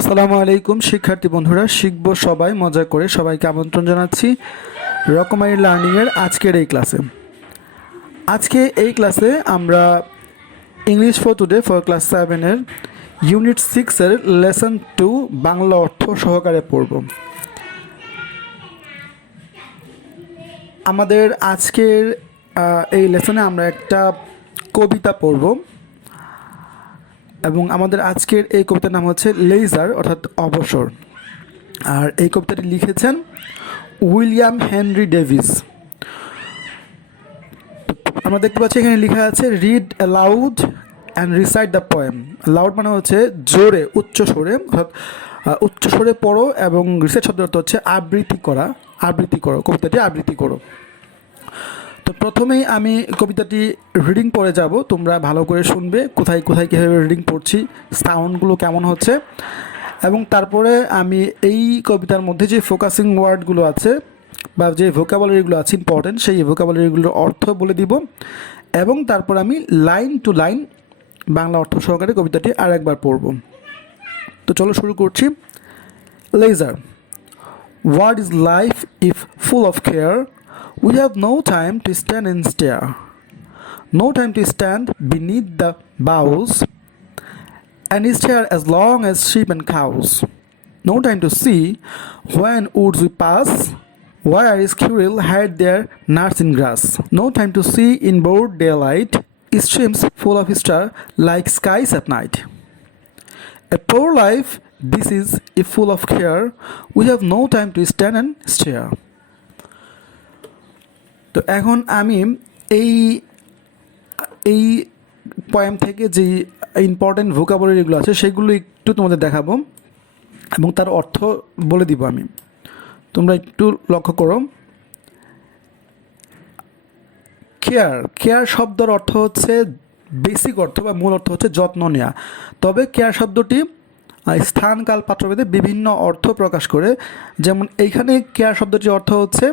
আসসালামু আলাইকুম শিক্ষার্থী বন্ধুরা, শিখবো সবাই মজা করে। সবাইকে আমন্ত্রণ জানাচ্ছি রকমারি লার্নিংয়ের আজকের এই ক্লাসে। আজকে এই ক্লাসে আমরা English for today for class 7-এর ইউনিট 6-এর লেসন 2 বাংলা অর্থ সহকারে পড়ব। আমাদের আজকের এই লেসনে আমরা একটা কবিতা পড়ব এবং আমাদের আজকের এই কবিতার নাম হচ্ছে লেজার অর্থাৎ অবসর। আর এই কবিতাটি লিখেছেন উইলিয়াম হেনরি ডেভিস। আমরা দেখতে পাচ্ছি এখানে লেখা আছে read aloud and recite the poem. Loud মানে হচ্ছে জোরে, উচ্চ স্বরে, অর্থাৎ উচ্চ স্বরে পড়ো, এবং রিসাইট শব্দের অর্থ হচ্ছে আবৃত্তি করা। আবৃত্তি করো, কবিতাটি আবৃত্তি করো। তো প্রথমেই আমি কবিতাটি রিডিং পড়ে যাব, তোমরা ভালো করে শুনবে কোথায় কোথায় কীভাবে রিডিং পড়ছি, সাউন্ডগুলো কেমন হচ্ছে, এবং তারপরে আমি এই কবিতার মধ্যে যে ফোকাসিং ওয়ার্ডগুলো আছে বা যে ভোকাবুলারিগুলো আছে ইম্পর্টেন্ট, সেই ভোকাবুলারিগুলোর অর্থ বলে দিব, এবং তারপর আমি লাইন টু লাইন বাংলা অর্থ সহকারে কবিতাটি আরেকবার পড়ব। তো চলো শুরু করছি। Laser. What is life if full of care? We have no time to stand and stare, no time to stand beneath the boughs and stare as long as sheep and cows, no time to see when woods we pass, where squirrel hide their nuts in grass, no time to see in broad daylight streams full of stars like skies at night. A poor life this is if full of care, we have no time to stand and stare. তো এখন আমি এই এই poem থেকে যে important ভোকাবুলারিগুলো আছে সেগুলো একটু তোমাদের দেখাবো এবং তার অর্থ বলে দিব আমি। তোমরা একটু লক্ষ্য করো। কেয়ার। কেয়ার শব্দের অর্থ হচ্ছে, বেসিক অর্থ বা মূল অর্থ হচ্ছে যত্ন নেওয়া। তবে কেয়ার শব্দটি স্থান কাল পাত্রভেদে বিভিন্ন অর্থ প্রকাশ করে। যেমন এইখানে কেয়ার শব্দটির অর্থ হচ্ছে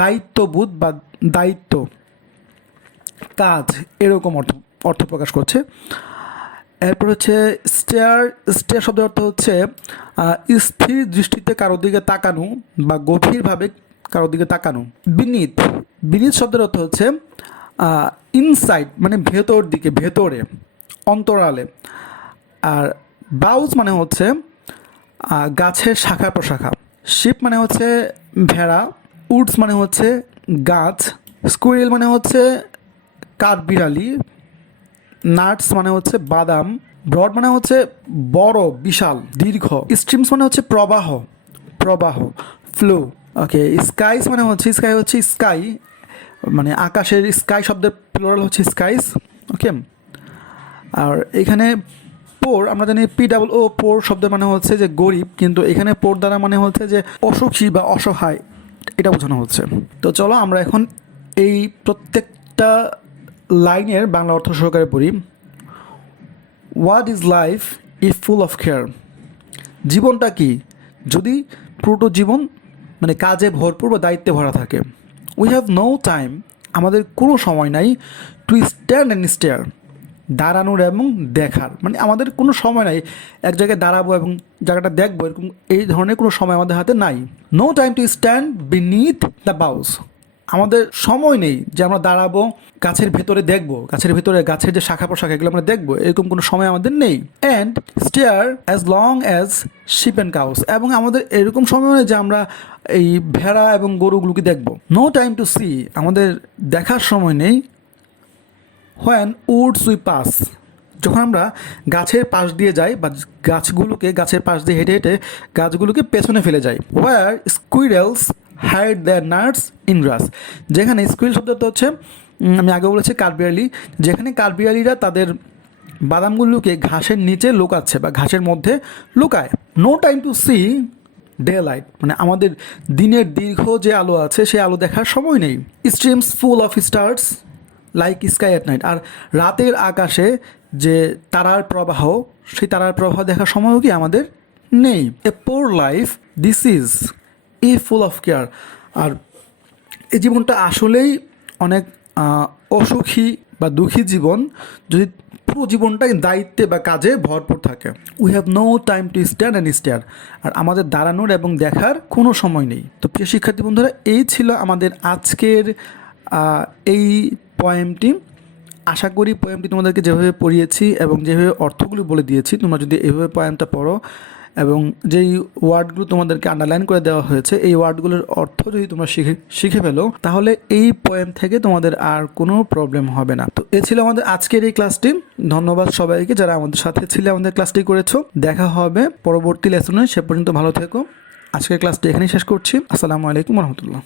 দায়িত্ববোধ বা দায়িত্ব, কাজ, এরকম অর্থ প্রকাশ করছে। এরপর হচ্ছে স্টেয়ার। স্টেয়ার শব্দের অর্থ হচ্ছে স্থির দৃষ্টিতে কারোর দিকে তাকানো বা গভীরভাবে কারোর দিকে তাকানো। বিনীত। বিনীত শব্দের অর্থ হচ্ছে ইনসাইড মানে ভেতর দিকে, ভেতরে, অন্তরালে। আর বাউজ মানে হচ্ছে গাছের শাখা প্রশাখা। শিপ মানে হচ্ছে ভেড়া। উডস মানে হচ্ছে গাছ। স্কুইরেল মানে হচ্ছে কাঠবিড়ালি। নাটস মানে হচ্ছে বাদাম। ব্রড মানে হচ্ছে বড়, বিশাল, দীর্ঘ। স্ট্রিমস মানে হচ্ছে প্রবাহ, প্রবাহ, ফ্লো। ওকে। স্কাইস মানে হচ্ছে, স্কাই হচ্ছে স্কাই মানে আকাশের, স্কাই শব্দের প্লুরাল হচ্ছে স্কাইস। ওকে। আর এখানে পোর, আমরা জানি POO, পোর শব্দের মানে হচ্ছে যে গরিব, কিন্তু এখানে পোর দ্বারা মানে হচ্ছে যে অসুখী বা অসহায়, এটা বোঝানো হচ্ছে। তো চলো আমরা এখন এই প্রত্যেকটা লাইনের বাংলা অর্থ সহকারে পড়ি। What is life if full of care? জীবনটা কি যদি পুরোটো জীবন মানে কাজে ভরপুর বা দায়িত্বে ভরা থাকে। উই হ্যাভ নো টাইম, আমাদের কোনো সময় নাই। টু স্ট্যান্ড অ্যান্ড স্টেয়ার, দাঁড়ানোর এবং দেখার, মানে আমাদের কোনো সময় নাই এক জায়গায় দাঁড়াবো এবং জায়গাটা দেখবো, এরকম এই ধরনের কোনো সময় আমাদের হাতে নাই। No time to stand beneath the boughs, আমাদের সময় নেই যে আমরা দাঁড়াবো, গাছের ভেতরে দেখবো, গাছের ভেতরে গাছের যে শাখা প্রশাখা এগুলো আমরা দেখবো, এরকম কোনো সময় আমাদের নেই। And stare as long as sheep and cows, এবং আমাদের এরকম সময় নেই যে আমরা এই ভেড়া এবং গরুগুলোকে দেখবো। নো টাইম টু সি, আমাদের দেখার সময় নেই। হোয়েন উডস উই পাস, যখন আমরা গাছের পাশ দিয়ে যাই বা গাছগুলোকে, গাছের পাশ দিয়ে হেঁটে হেঁটে গাছগুলোকে পেছনে ফেলে যাই। Where squirrels hide their nuts in grass, যেখানে স্কুইরেল শব্দটা হচ্ছে, আমি আগে বলেছি কাঠবিড়ালি, যেখানে কাঠবিড়ালিরা তাদের বাদামগুলোকে ঘাসের নিচে লুকাচ্ছে বা ঘাসের মধ্যে লুকায়। No time to see daylight, মানে আমাদের দিনের দীর্ঘ যে আলো আছে সেই আলো দেখার সময় নেই। Streams full of stars like sky at night, আর রাতের আকাশে যে তারার প্রবাহ, সেই তারার প্রবাহ দেখার সময়ও কি আমাদের নেই। A poor life this is if full of care, আর এই জীবনটা আসলেই অনেক অসুখী বা দুঃখী জীবন যদি পুরো জীবনটাই দায়িত্বে বা কাজে ভরপুর থাকে। We have no time to stand and stare. আর আমাদের দাঁড়ানোর এবং দেখার কোনো সময় নেই। তো প্রিয় শিক্ষার্থী বন্ধুরা, এই ছিল আমাদের আজকের এই পোয়েমটি। আশা করি পোয়েমটি তোমাদেরকে যেভাবে পড়িয়েছি এবং যেভাবে অর্থগুলি বলে দিয়েছি, তোমরা যদি এইভাবে পোয়েমটা পড়ো এবং যেই ওয়ার্ডগুলো তোমাদেরকে আন্ডারলাইন করে দেওয়া হয়েছে, এই ওয়ার্ডগুলোর অর্থ যদি তোমরা শিখে ফেলো, তাহলে এই পোয়েম থেকে তোমাদের আর কোনো প্রবলেম হবে না। তো এ ছিল আমাদের আজকের এই ক্লাসটি। ধন্যবাদ সবাইকে যারা আমাদের সাথে ছিলে, আমাদের ক্লাসটি করেছো। দেখা হবে পরবর্তী লেসনে, সে পর্যন্ত ভালো থেকো। আজকের ক্লাসটি এখানেই শেষ করছি। আসসালামু আলাইকুম রহমতুল্লাহ।